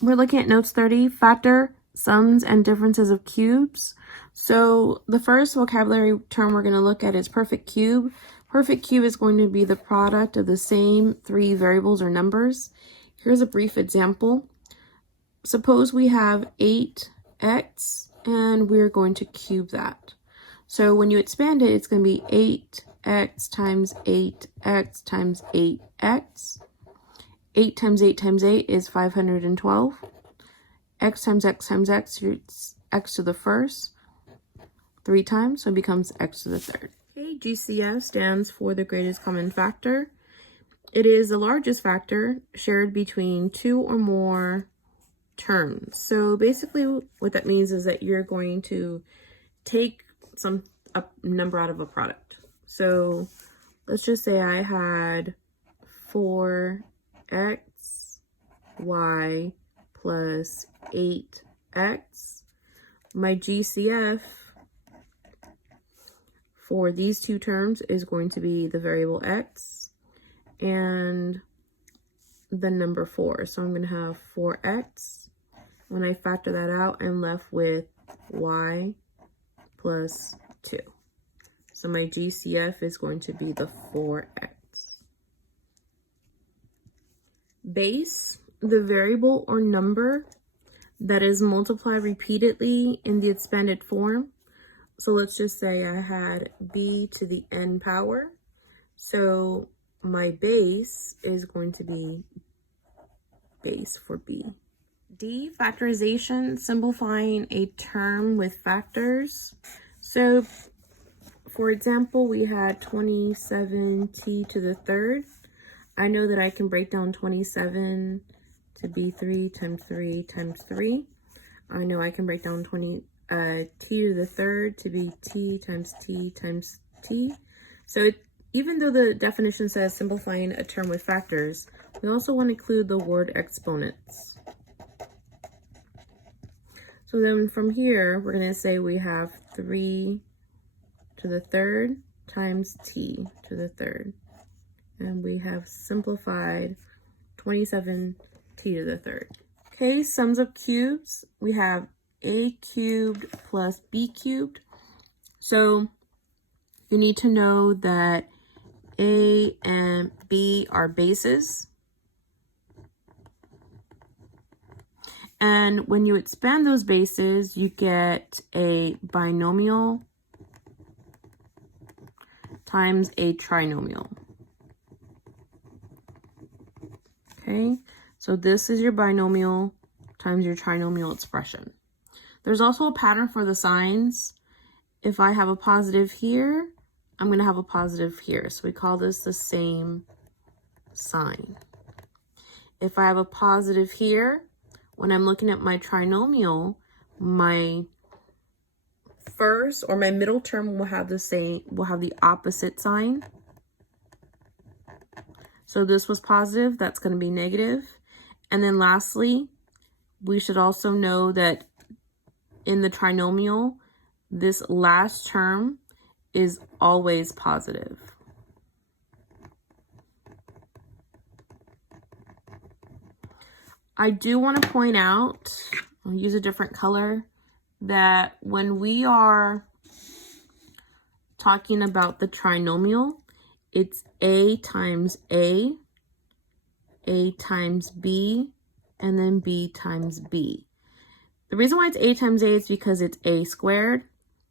we're looking at notes 30, factor, sums, and differences of cubes. So the first vocabulary term we're going to look at is perfect cube. Perfect cube is going to be the product of the same three variables or numbers. Here's a brief example. Suppose we have 8x and we're going to cube that. So when you expand it, it's going to be 8x times 8x times 8x. 8 times 8 times 8 is 512. X times x times x, it's x to the first 3 times, so it becomes x to the third. Okay, GCF stands for the greatest common factor. It is the largest factor shared between two or more terms. So basically what that means is that you're going to take a number out of a product. So let's just say I had 4x y plus 8x. My GCF for these two terms is going to be the variable x and the number 4. So I'm going to have 4x. When I factor that out, I'm left with y plus 2. So my GCF is going to be the 4x. Base, the variable or number that is multiplied repeatedly in the expanded form. So let's just say I had b to the n power. So my base is going to be base for b. D, factorization, simplifying a term with factors. So for example, we had 27t to the third. I know that I can break down 27 to be 3 times 3 times 3. I know I can break down t to the third to be t times t times t. So even though the definition says simplifying a term with factors, we also want to include the word exponents. So then from here, we're going to say we have 3 to the third times t to the third. And we have simplified 27t to the third. Okay, sums of cubes. We have a cubed plus b cubed. So you need to know that a and b are bases. And when you expand those bases, you get a binomial times a trinomial. Okay, so this is your binomial times your trinomial expression. There's also a pattern for the signs. If I have a positive here, I'm going to have a positive here. So we call this the same sign. If I have a positive here, when I'm looking at my trinomial, my first or my middle term will have the opposite sign. So this was positive, that's going to be negative. And then lastly, we should also know that in the trinomial, this last term is always positive. I do want to point out, I'll use a different color, that when we are talking about the trinomial, it's a times a times b, and then b times b. The reason why it's a times a is because it's a squared.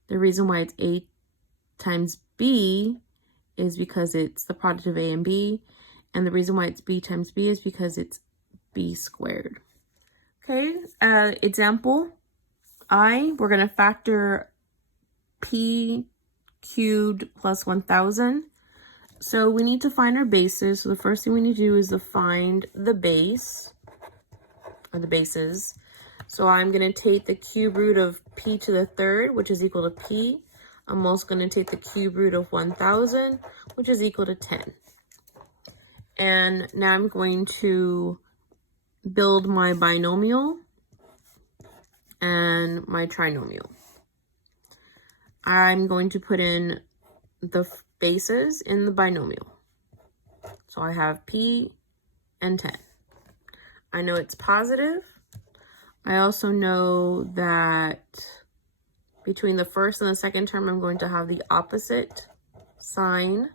The reason why it's a times b is because it's the product of a and b. And the reason why it's b times b is because it's b squared. Okay, example I, we're going to factor p cubed plus 1000. So we need to find our bases. So the first thing we need to do is to find the base, or the bases. So I'm going to take the cube root of p to the third, which is equal to p. I'm also going to take the cube root of 1000, which is equal to 10. And now I'm going to build my binomial and my trinomial. I'm going to put in the bases in the binomial. So I have p and 10. I know it's positive, I also know that between the first and the second term, I'm going to have the opposite sign.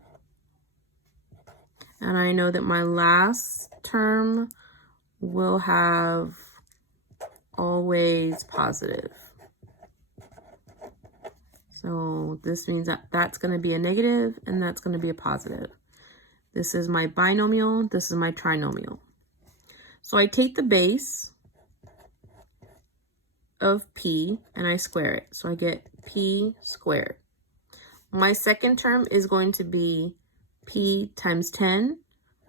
And I know that my last term will have always positive. So this means that that's going to be a negative and that's going to be a positive. This is my binomial, this is my trinomial. So I take the base of p and I square it. So I get p squared. My second term is going to be p times 10.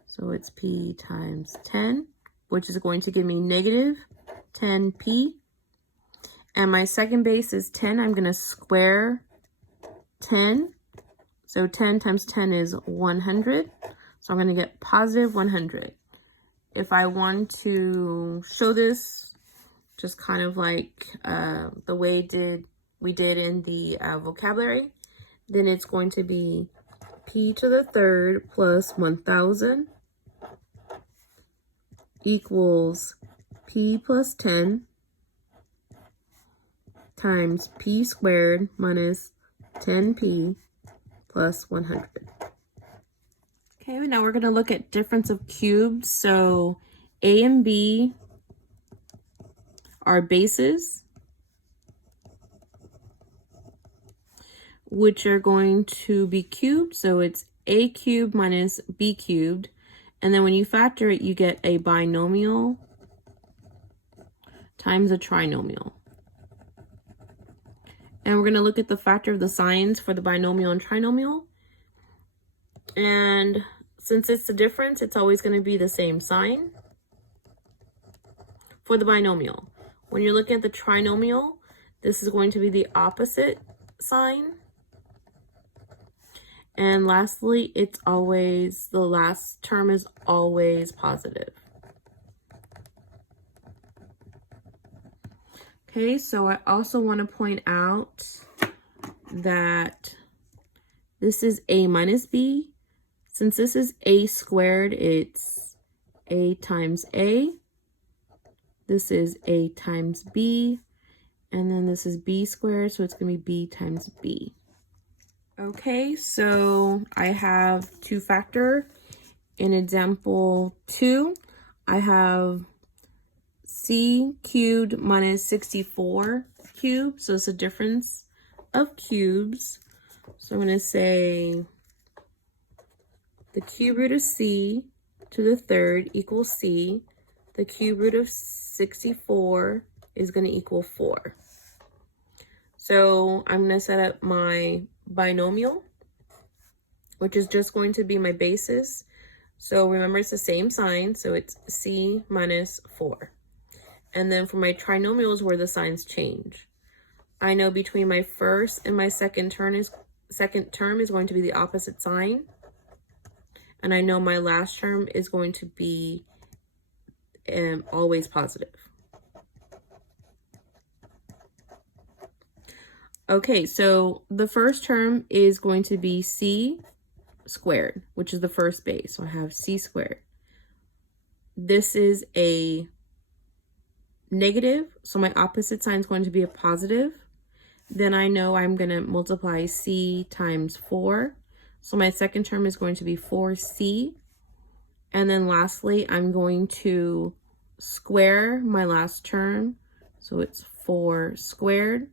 So it's p times 10, which is going to give me negative 10p. And my second base is 10. I'm going to square 10. So 10 times 10 is 100. So I'm going to get positive 100. If I want to show this just kind of like the way we did in the vocabulary, then it's going to be p to the third plus 1000 equals p plus 10 times p squared minus 10p plus 100. Okay, now we're going to look at difference of cubes. So a and b are bases, which are going to be cubed. So it's a cubed minus b cubed. And then when you factor it, you get a binomial times a trinomial. And we're going to look at the factor of the signs for the binomial and trinomial. And since it's the difference, it's always going to be the same sign. For the binomial, when you're looking at the trinomial, this is going to be the opposite sign. And lastly, it's always, the last term is always positive. Okay, so I also want to point out that this is a minus b. Since this is a squared, it's a times a. This is a times b. And then this is b squared, so it's going to be b times b. Okay, so I have two factor. In example 2, I have c cubed minus 64 cubed. So it's a difference of cubes. So I'm going to say the cube root of c to the third equals c. The cube root of 64 is going to equal 4. So I'm going to set up my binomial, which is just going to be my basis. So remember, it's the same sign, so it's c minus 4. And then for my trinomials, where the signs change, I know between my first and my second term is going to be the opposite sign, and I know my last term is going to be always positive. Okay, so the first term is going to be c squared, which is the first base. So I have c squared. This is a negative, so my opposite sign is going to be a positive. Then I know I'm going to multiply c times 4. So my second term is going to be 4c. And then lastly, I'm going to square my last term. So it's 4 squared.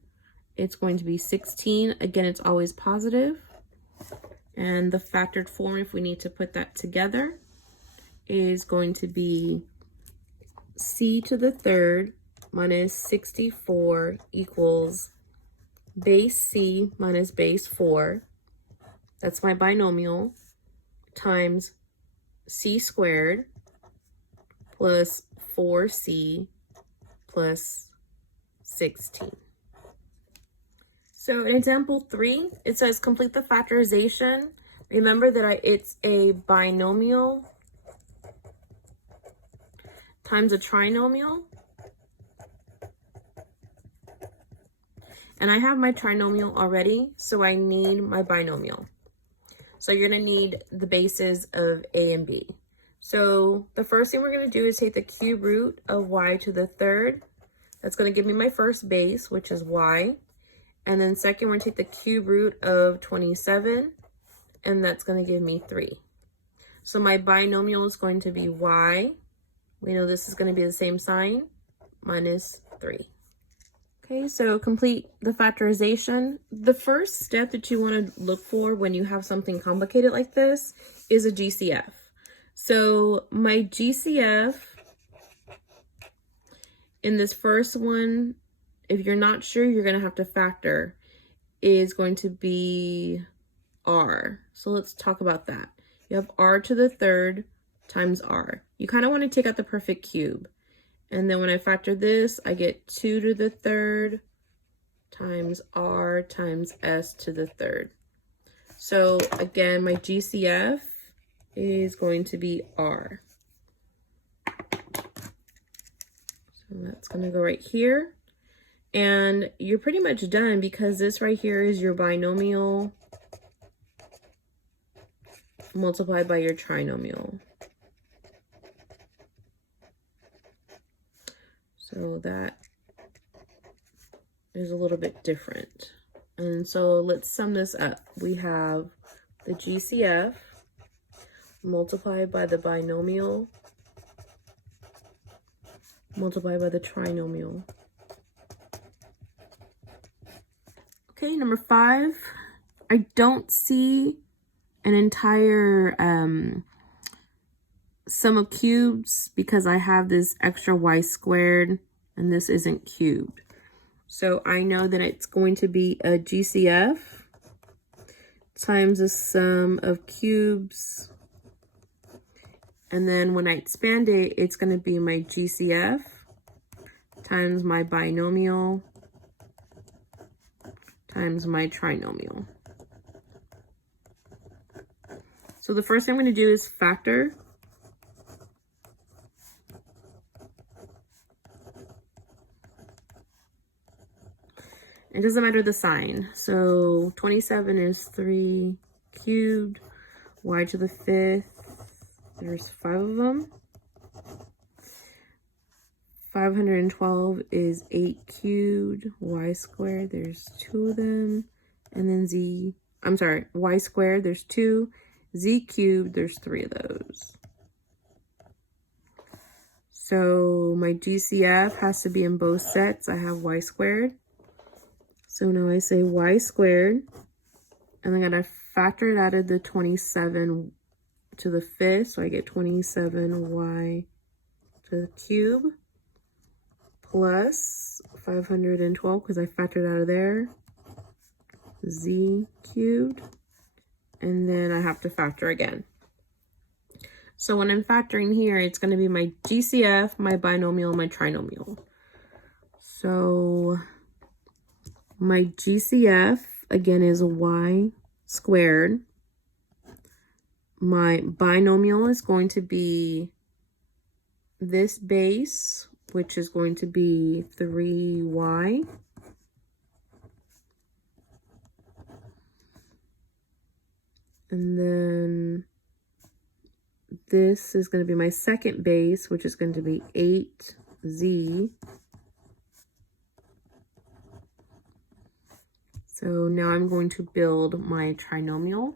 It's going to be 16. Again, it's always positive. And the factored form, if we need to put that together, is going to be c to the third minus 64 equals base c minus base 4. That's my binomial, times c squared plus 4c plus 16. So in example 3, it says complete the factorization. Remember that it's a binomial times a trinomial. And I have my trinomial already, so I need my binomial. So you're going to need the bases of a and b. So the first thing we're going to do is take the cube root of y to the third That's going to give me my first base, which is y. And then second, we're going to take the cube root of 27, and that's going to give me 3. So my binomial is going to be y. We know this is going to be the same sign, minus 3. Okay, so complete the factorization. The first step that you want to look for when you have something complicated like this is a GCF. So my GCF in this first one, if you're not sure, you're going to have to factor, is going to be r. So let's talk about that. You have r to the third times r. You kind of want to take out the perfect cube. And then when I factor this, I get 2 to the third times r times s to the third. So again, my GCF is going to be r. So that's going to go right here. And you're pretty much done because this right here is your binomial multiplied by your trinomial. So that is a little bit different. And so let's sum this up. We have the GCF multiplied by the binomial multiplied by the trinomial. Okay, number 5. I don't see an entire sum of cubes because I have this extra y squared and this isn't cubed. So I know that it's going to be a GCF times the sum of cubes. And then when I expand it, it's going to be my GCF times my binomial times my trinomial. So the first thing I'm going to do is factor. It doesn't matter the sign. So 27 is 3 cubed, y to the 5th, there's 5 of them. 512 is 8 cubed, y squared, there's 2 of them. And then y squared, there's 2. Z cubed, there's 3 of those. So my GCF has to be in both sets. I have y squared. So now I say y squared, and I'm going to factor it out of the 27 to the 5th, so I get 27y to the cube, plus 512, because I factored out of there, z cubed, and then I have to factor again. So when I'm factoring here, it's going to be my GCF, my binomial, my trinomial. So my GCF, again, is y squared. My binomial is going to be this base, which is going to be 3y. And then this is going to be my second base, which is going to be 8z. So now I'm going to build my trinomial.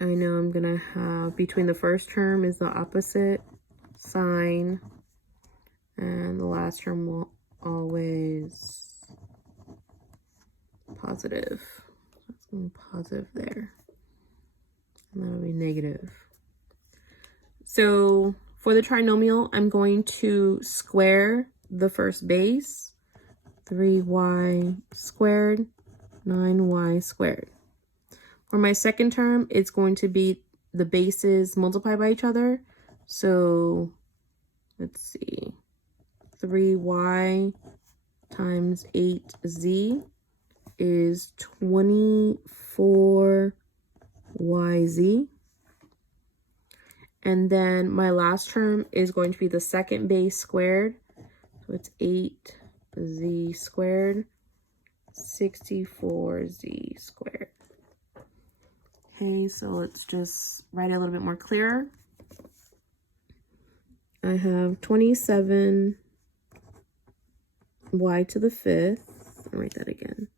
I know I'm going to have, between the first term is the opposite sign, and the last term will always positive. So it's going to be positive there. And that'll be negative. So for the trinomial, I'm going to square the first base. 3y squared, 9y squared. For my second term, it's going to be the bases multiplied by each other. So let's see, 3y times 8z is 24yz. And then my last term is going to be the second base squared. So it's 8z squared, 64z squared. Okay, so let's just write it a little bit more clear. I have 27 y to the 5th. I'll write that again.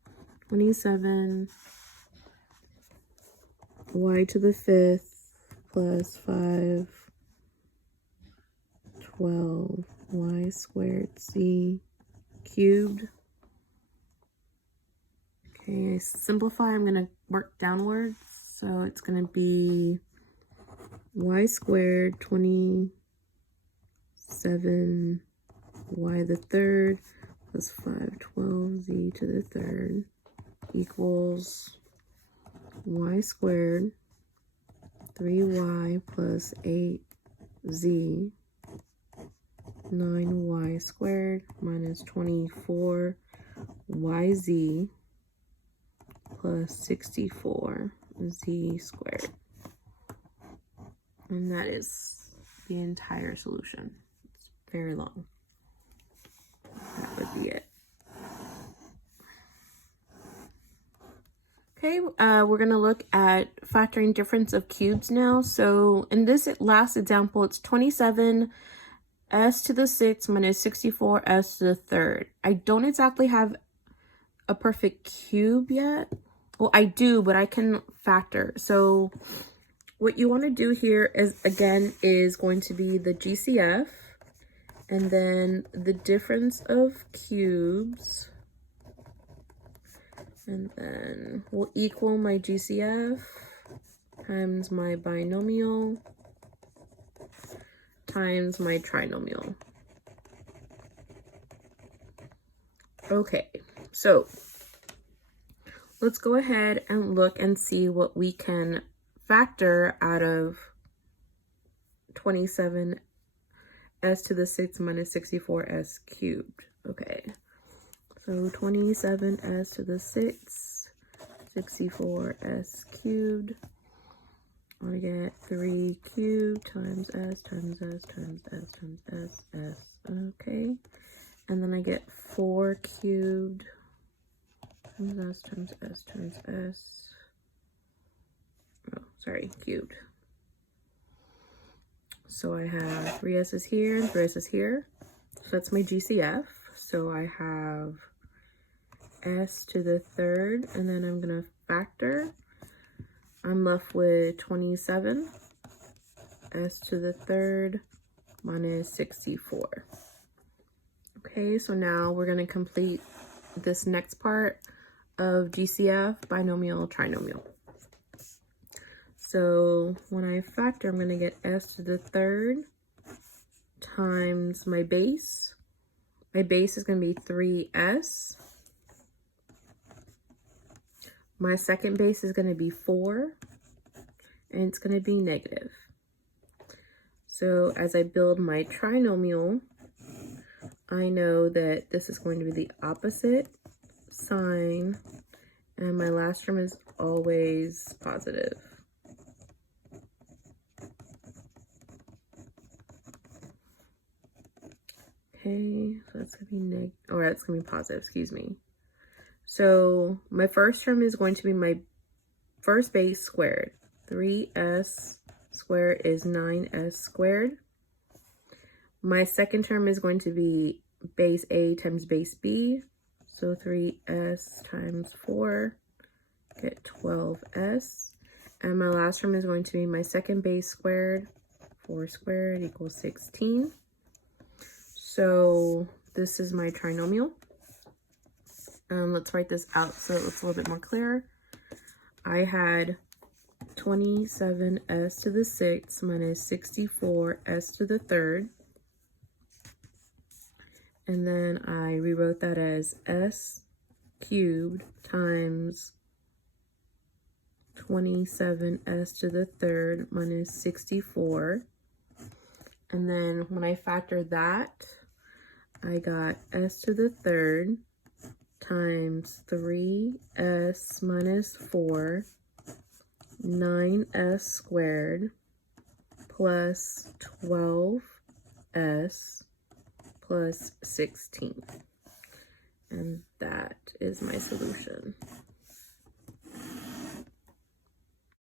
27 y to the 5th plus 5, 12 y squared z cubed. Okay, I simplify. I'm going to work downwards. So it's going to be y squared 27 y the 3rd plus 5, 12 z to the 3rd equals y squared 3y plus 8z 9y squared minus 24 yz plus 64 z squared. And that is the entire solution. It's very long. That would be it. Okay, we're going to look at factoring difference of cubes now. So in this last example, it's 27 s to the 6th minus 64 s to the 3rd. I don't exactly have a perfect cube yet. Well, I do, but I can factor. So what you want to do here is, again, is going to be the GCF and then the difference of cubes. And then we'll equal my GCF times my binomial times my trinomial. Okay, so let's go ahead and look and see what we can factor out of 27 s to the 6th minus 64s cubed. Okay, so 27 s to the 6th, 64s cubed. I get 3 cubed times s times s times s times s s. Okay, and then I get 4 cubed times s times s times s. Oh, sorry, cubed. So I have 3 s's here and 3 s's here. So that's my GCF. So I have s to the 3rd, and then I'm going to factor. I'm left with 27 s to the 3rd minus 64. Okay, so now we're going to complete this next part of GCF, binomial, trinomial. So when I factor, I'm going to get s to the 3rd times my base. My base is going to be 3s. My second base is going to be 4, and it's going to be negative. So as I build my trinomial, I know that this is going to be the opposite sign, and my last term is always positive. Okay, so that's going to be that's going to be positive, excuse me. So my first term is going to be my first base squared. 3s squared is 9s squared. My second term is going to be base A times base B. So 3s times 4, get 12s. And my last term is going to be my second base squared. 4 squared equals 16. So this is my trinomial. Let's write this out so it looks a little bit more clear. I had 27s to the 6th minus 64s to the 3rd. And then I rewrote that as s cubed times 27s to the 3rd minus 64. And then when I factored that, I got s to the 3rd times 3s minus 4, 9s squared plus 12s plus 16. And that is my solution.